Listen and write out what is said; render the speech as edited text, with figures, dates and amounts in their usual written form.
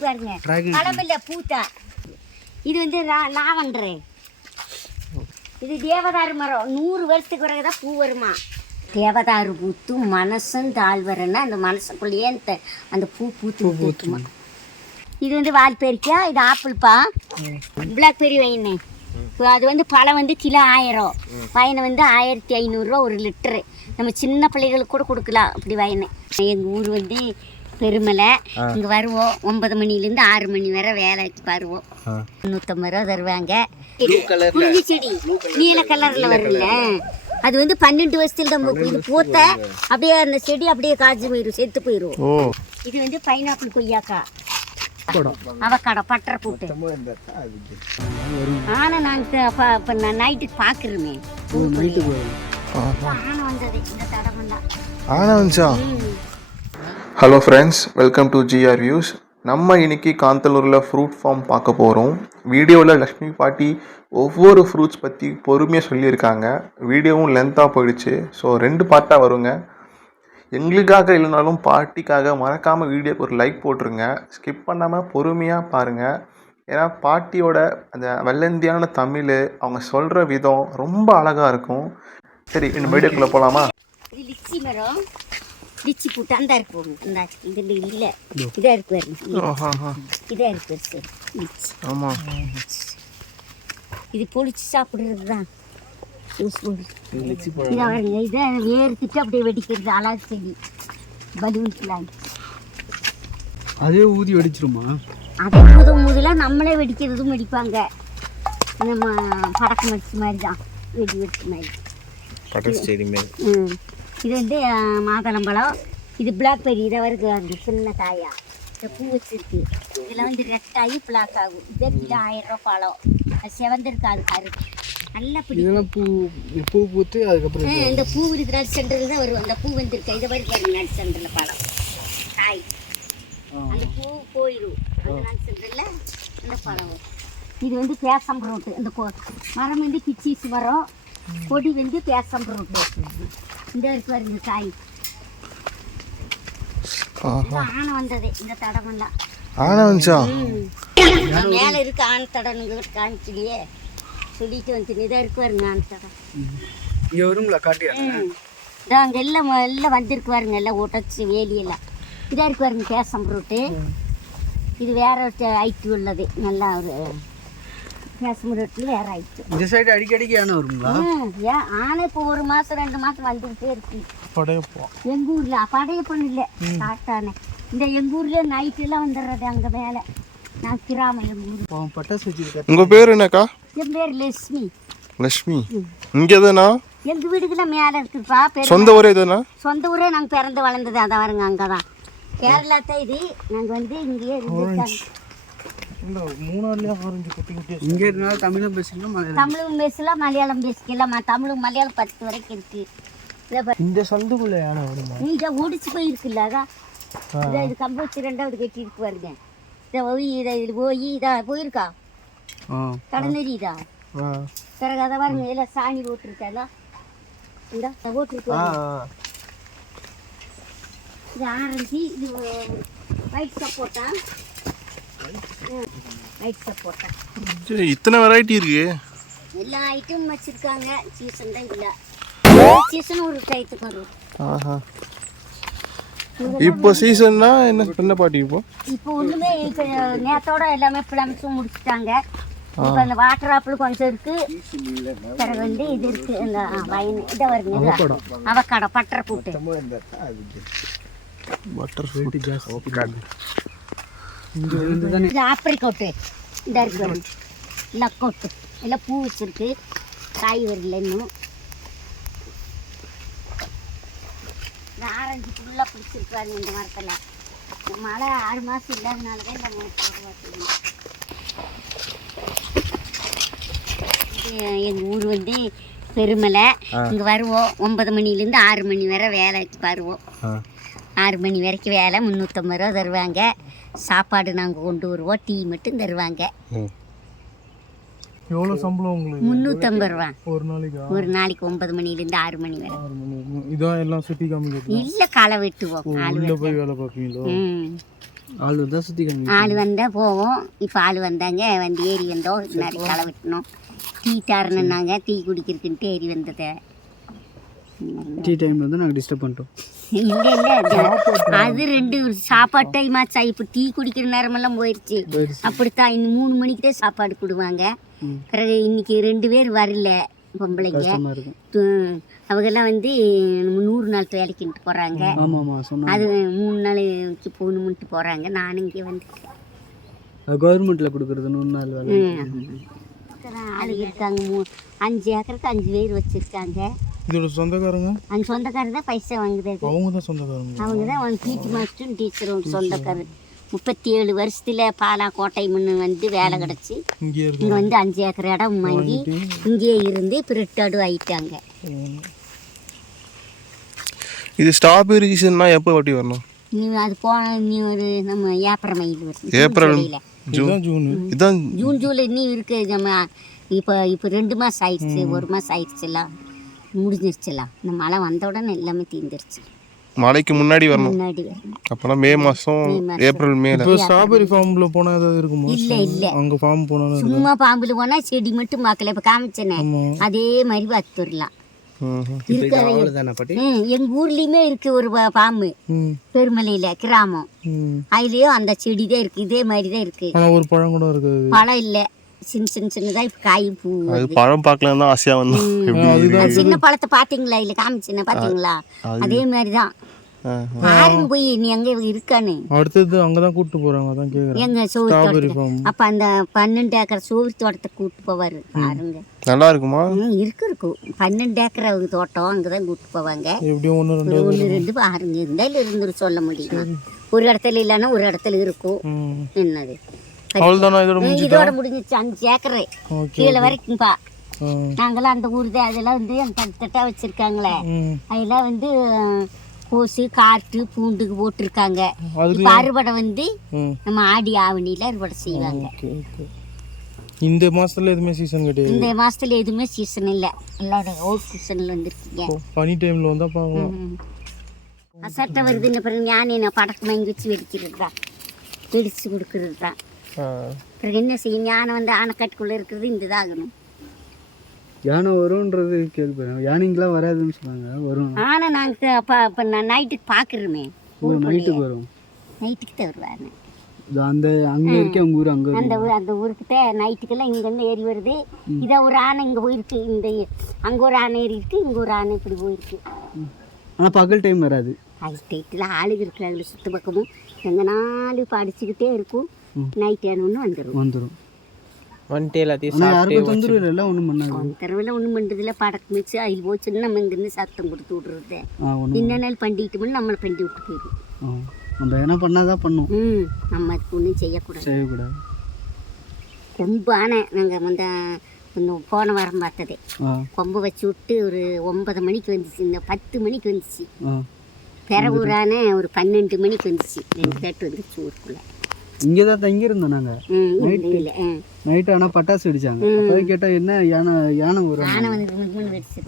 இருக்கு பாருங்க, பழமில்ல பூத்தா. இது வந்து லாவண்டரு. இது தேவதாரு மரம். 100 வருஷத்துக்கு பிறகுதான் பூ வருமா. தேவதாரு பூத்து மனசும் தாழ்வரன்னா அந்த மனசுக்குள்ளேயே அந்த பூ பூத்துமா. இது வந்து வால்பெரிக்கா, இது ஆப்பிள்ப்பா, பிளாக்பெரி வைனு. அது வந்து பழம் வந்து கிலோ 1000, வயனை வந்து 1500 ரூபா 1 லிட்டரு. நம்ம சின்ன பிள்ளைகளுக்கு கூட கொடுக்கலாம் அப்படி வயனு. எங்கள் ஊர் வந்து பெருமலை. இங்கே வருவோம் 9 மணிலேருந்து 6 மணி வரை வேலைக்கு வருவோம். 350 ரூபா தருவாங்க. புளிஞ்சி செடி நீல கலரில் வரும்ல, அது வந்து 12 வருஷத்துல தான் இது பூத்த அப்படியே அந்த செடி அப்படியே காய்ச்சி போயிடும், செத்து போயிடும். இது வந்து பைனாப்பிள் கொய்யாக்கா, அவக்காடோ, பட்டரை போட்டு. ஆனா நாங்க நைட்டுக்கு பாக்குறோமே, ஆனை வந்தது இந்த தடமெல்லாம். ஆனை வந்துச்சா? Hello friends, welcome to GR views. நம்ம இன்னைக்கு காந்தலூரில் ஃப்ரூட் ஃபார்ம் பார்க்க போகிறோம். வீடியோவில் லக்ஷ்மி பாட்டி ஒவ்வொரு ஃப்ரூட்ஸ் பற்றி பொறுமையாக சொல்லியிருக்காங்க. வீடியோவும் லென்த்தாக போயிடுச்சு, ஸோ 2 பார்ட்டாக வருங்க. எங்களுக்காக இல்லைனாலும் பாட்டிக்காக மறக்காமல் வீடியோக்கு ஒரு லைக் போட்டுருங்க. ஸ்கிப் பண்ணாமல் பொறுமையாக பாருங்கள். ஏன்னா பாட்டியோட அந்த வெள்ளந்தியான தமிழ், அவங்க சொல்கிற விதம் ரொம்ப அழகாக இருக்கும். சரி, இந்த வீடியோக்குள்ளே போகலாமா? இது லிச்சி மரம், லிச்சி போட்டு அந்த இருக்கு. இந்த இது இல்லை, இதாக இருக்கு, இதாக இருக்கு சார் லிச்சி. ஆமாம், இது பொழிச்சு சாப்பிட்றது தான். இதை ஏறுத்துட்டு அப்படியே வெடிக்கிறது. அழகு செடி பலூன், அதே ஊதி வெடிச்சிருமா? அதே முதலாம் நம்மளே வெடிக்கிறதும் வெடிப்பாங்க. நம்ம படக்கம் வெடிச்ச மாதிரி தான், வெடி வெடிச்ச மாதிரி. இது வந்து மாதுளம்பழம். இது பிளாக்பெரி. இதை வருது அந்த சின்ன காயா, இந்த பூ வச்சிருக்கு. இதில் வந்து ரெட்டாகி பிளாக் ஆகும். இதே கிலோ 1000 ரூபா பழம். அது செவந்திருக்காது, கருப்பு நல்லா பிடிக்கும். பூ பூத்து அதுக்கப்புறம் இந்த பூ இருக்கிற நட் சென்டரில் தான் வரும். அந்த பூ வந்திருக்கு, இதை வரைக்கும் வரும் நட் சென்டரில் பழம் காய். அந்த பூ போயிடும் அந்த நட் சென்டரில் அந்த பழம் வரும். இது வந்து பேசம் ரோட்டு. இந்த மரம் வந்து கிச்சீஸ் மரம், கொடி வந்து பேசம் ரோட்டு. இந்த இருக்கு வருங்க காய். ஆனை வந்தது இந்த தடமெல்லாம். ஆனை வந்துச்சா? மேலே இருக்கு ஆண் தடனுங்க காமிச்சிலையே சொல்லிட்டு வந்து. இதாக இருக்கு பாருங்க ஆண் தடம். இங்கே வரும்ல காட்டியா? அங்கே எல்லாம் வந்திருக்கு பாருங்க, எல்லாம் உடச்சி வேலியெல்லாம். இதாக இருக்கு பாருங்க பேசம் ரோட்டு. இது வேற ஐட்டு உள்ளது. நல்லா ஒரு பேசம் ரோட்டில் வேற ஐட்டு. இந்த சைடு அடிக்கடிக்கு ஆனை வருங்களா? ஏன் ஆனை இப்போ 1 மாதம் 2 மாதம் வந்துக்கிட்டே இருக்கு. படையப்போம் எங்கள் ஊரில் படையப்பம் இல்லை, காட்டானை. இந்த எங்கள் ஊர்லேயே நைட்டெல்லாம் வந்துடுறது அங்கே மேலே. நான் கிராமம், எங்கள் ஊர். பட்டாசு வச்சுருக்கேன். உங்கள் பேர் என்னக்கா? என் பேர் லட்சுமி. லக்ஷ்மி. இங்கே எதுனா? எங்கள் வீடுக்குலாம் மேலே இருக்குப்பா. சொந்த ஊரே எதுனா? சொந்த ஊரே நாங்கள் பிறந்து வளர்ந்தது அதான் வருங்க. அங்கே தான் கேரளா தான். இது நாங்கள் வந்து இங்கேயே இருந்துட்டாங்க. இங்கே இருந்தாலும் தமிழும் பேசிக்கலாம், தமிழும் பேசலாம், மலையாளம் பேசிக்கலாம். தமிழும் மலையாளம் 10 வரைக்கும் இருக்கு. இந்த சந்துக்குள்ள யானை வருமா? இதை ஓடிச்சு போயிருக்குல்ல, அதான் இதை இது கம்பு வச்சு 2வது கட்டி இருக்கு பாருங்க. இதை போய் இதில் போய் இதாக போயிருக்கா கடந்தெரியுதா. பிறகு அதை பாருங்க, எல்லாம் சாணி போட்டிருக்காங்க. இந்த போட்டிருக்கு. இது ஆரஞ்சு, இது ஒயிட் சப்போட்டா. ஒயிட் சப்போட்டா. இத்தனை வெரைட்டி இருக்கு. எல்லா ஐட்டமும் வச்சிருக்காங்க. சீசன் தான் இல்லை, சீசன் ஒரு டயத்துக்கு வரும். இப்போ சீசன்னா என்ன பாட்டி? இப்போ ஒன்றுமே இப்போ நேரத்தோட எல்லாமே பிளம்ஸும் முடிச்சுட்டாங்க. இப்போ அந்த வாட்டர் ஆப்பிள் கொஞ்சம் இருக்கு. பிறகு வந்து இது இருக்கு, இந்த வயன் இதை வருங்க, அவக்காடோ, பட்டரை போட்டு. இது ஆப்ரிக்கோட்டு. இந்த இருக்கு லக்கோட்டு. எல்லாம் பூ வச்சிருக்கு, காய் வரல இன்னும். இந்த ஆரஞ்சு ஃபுல்லாக பிடிச்சிருக்காருங்க இந்த மரத்தில். மழை 6 மாதம் இல்லாதனால தான் இந்த மரத்தில். எங்கள் ஊர் வந்து பெருமலை. இங்கே வருவோம் 9 மணிலேருந்து 6 மணி வரை வேலைக்கு வருவோம். 6 மணி வரைக்கும் வேலை. 350 ரூபா தருவாங்க. சாப்பாடு நாங்கள் கொண்டு வருவோம், டீ மட்டும் தருவாங்க. எவ்வளோ சம்பளம் உங்களுக்கு? 350 ரூபா ஒரு நாளைக்கு. ஒரு நாளைக்கு 9 மணிலேருந்து 6 மணி வரை. இதான் எல்லாம் சுற்றி காமிக்கிறது இல்லை, களை வெட்டுவோம். உள்ள போய் வேலை பார்ப்பீங்களோ? ஆள் வந்தால் சுற்றி ஆள் வந்தால் போவோம். இப்போ ஆள் வந்தாங்க, வந்து ஏறி வந்தோம். நிறைய களை வெட்டினோம். டீ தரணுன்னாங்க, டீ குடிக்கிறதுக்குன்ட்டு ஏறி வந்ததை. டீ டைமில் வந்து நாங்கள் டிஸ்டர்ப் பண்ணிட்டோம். இல்லை இல்லை, அது 2 சாப்பாடு டைம் ஆச்சா. இப்போ டீ குடிக்கிற நேரமெல்லாம் போயிடுச்சு. அப்படித்தான் இன்னும் 3 மணிக்கு தான் சாப்பாடு கொடுவாங்க. பிறகு இன்னைக்கு 2 பேர் வரல பொம்பளைங்க. அவங்கெல்லாம் வந்து 100 நாள் வேலைக்குன்ட்டு போகிறாங்க. அது 3 நாளைக்கு போகணும்ட்டு போகிறாங்க. நானும் இங்கே வந்துட்டேன். கவர்மெண்ட்டில் கொடுக்குறது 100 நாள் வேலை. ஆள் இருக்காங்க. 5 ஏக்கருக்கு 5 பேர் வச்சுருக்காங்க. இதோட சொந்தக்காரங்க? அந்த சொந்தக்காரர் தான் பைசா வாங்குறது. அவங்க தான் சொந்தக்காரங்க. அவங்க தான் பிடி மாஸ்டரும் டீச்சரும் சொந்தக்காரர். 37 வருஷத்தில் பாலாக்கோட்டை முன்னு வந்து வேலை கிடச்சி இங்கே வந்து 5 ஏக்கர் இடம் வாங்கி இங்கேயே இருந்து இப்போ ரிட்டார்டும் ஆகிட்டாங்க. இது ஸ்ட்ராபெரி சீசன்னா எப்போ வட்டி வரணும்? நீ அது நீ ஒரு நம்ம ஏப்ரல் மையில் வரும். ஏப்ரல் இதான் ஜூன் ஜூலை நீ இருக்கு. நம்ம இப்போ 2 மாதம் ஆயிடுச்சு, 1 மாதம் ஆயிடுச்சுலாம், முடிஞ்சிருச்சுலாம். இந்த மழை வந்த உடனே எல்லாமே தீர்ந்துருச்சு. மழைக்கு முன்னாடி வரணும். முன்னாடி வரணும். அப்போலாம் மே மாதம் ஏப்ரல் மேல. இப்போ ஸ்ட்ராபெரி ஃபார்மில் போனால் ஏதாவது இருக்குமா? இல்லை இல்லை, அங்கே ஃபார்ம் போனால் சும்மா பாம்பில் போனால் செடி மட்டும் பார்க்கல. இப்போ காமிச்சேனே அதே மாதிரி பார்த்து வரலாம். எங்க ஊர்லயுமே இருக்கு ஒரு பாம்பு, பெருமலையில கிராமம். அதுலயும் அந்த செடி தான் இருக்கு, இதே மாதிரி தான் இருக்கு. ஒரு பழம் கூட இருக்கு. பழம் இல்ல, சின்னதா இப்ப காயும் பூ. பழம் பார்க்கலாம் தான் ஆசையா வந்தோம். சின்ன பழத்தை பாத்தீங்களா? இல்ல காமிச்சேன் பாத்தீங்களா? அதே மாதிரிதான். பாருங்க போய் நீ அங்க இருக்கானு. அடுத்தது அங்கதான் கூட்டு போறாங்க. அதான் கேக்குறேன். எங்க சோறு தோட்டம். அப்ப அந்த 12 ஏக்கர் சோறு தோட்டத்தை கூட்டு போவாரு. பாருங்க நல்லா இருக்குமா? இருக்கும். 12 ஏக்கர் அவங்க தோட்டம், அங்கதான் கூட்டு போவாங்க. எப்படியும் 1 2 பாருங்க இருந்தாலும் இருந்து சொல்ல முடியும். ஒரு இடத்துல இல்லைன்னா ஒரு இடத்துல இருக்கும். என்னது இதோட முடிஞ்சிச்சு. 5 ஏக்கர் கீழே வரைக்கும்பா. நாங்களாம் அந்த ஊர் தான். அதெல்லாம் வந்து தட்டா வச்சிருக்காங்களே, அதெல்லாம் வந்து கோசு காட்டு பூண்டுக்கு போட்டிருக்காங்க. இப்ப அறுவடை வந்து நம்ம ஆடி ஆவணியில அறுவடை செய்வாங்க. இந்த மாசத்துல எதுவுமே சீசன் கிடையாது. இந்த மாசத்துல எதுவுமே சீசன் இல்ல. எல்லாரும் ஓட் சீசன்ல வந்துருக்கீங்க. பனி டைம்ல வந்தா பாக்கலாம். அசட்டை வருதுன்னு பிறகு ஞான படக்கு வாங்கி வச்சு வெடிக்கிறது தான், வெடிச்சு கொடுக்கறது தான். பிறகு என்ன செய்யும்? ஞானம் வந்து ஆனைக்கட்டுக்குள்ள இருக்கிறது இந்த ஆகணும். யானை வரும்ன்றது கேள்விப்பட்டேன். யானைங்களாம் வராதுன்னு சொன்னாங்க. வரும். ஆனை நாங்கள் அப்போ நான் நைட்டுக்கு பார்க்குறோமே. நைட்டுக்கு வரும். நைட்டுக்கு தான் வருவாங்க. அந்த அங்கே இருக்கே உங்கள் ஊர். அங்கே அந்த ஊருக்கு நைட்டுக்கெல்லாம் இங்கேருந்து ஏறி வருது. இதான் ஒரு ஆனை இங்கே போயிருக்கு. இந்த அங்கே ஒரு ஆனை ஏறி இருக்கு, இங்கே ஒரு ஆனை இப்படி போயிருக்கு. ஆனால் பகல் டைம் வராது. பகல் டைத்தில் ஆளுங்க இருக்கிறாங்க சுத்த பக்கமும். எங்கள் நாலு இப்போ அடிச்சுக்கிட்டே இருக்கும். நைட் ஆனோன்னு வந்துடும். வந்துட்டு எல்லாத்தையும் யாருக்கும் தொந்தரவு இல்லை. ஒன்றும் பண்ணாது. தொந்தரவில் ஒன்றும் பண்ணுறதில்ல. படக்கு மிச்சு அதில் போச்சுன்னு நம்ம இங்கேருந்து சத்தம் கொடுத்து விட்றது. இன்ன பண்ணிக்கிட்டோம்னு நம்மளை பண்ணி விட்டு போயிடும். நம்ம என்ன பண்ணாதான் பண்ணும். நம்ம அதுக்கு ஒன்றும் செய்யக்கூடாது. கொம்பு ஆனை நாங்கள் வந்து போன வாரம் பார்த்ததே. கொம்பு வச்சு விட்டு ஒரு 9 மணிக்கு வந்துச்சு. இந்த 10 மணிக்கு வந்துச்சு. பிறவூர் ஆனை ஒரு 12 மணிக்கு வந்துச்சு. 2 கேட்டு வந்துச்சு ஊருக்குள்ளே. இங்கே தான் தங்கியிருந்தோம் நாங்கள். நைட்டு ஆனால் பட்டாசு வெடிச்சாங்க. கேட்டால் என்ன யானை வரும். யானை வந்து வெடிச்சு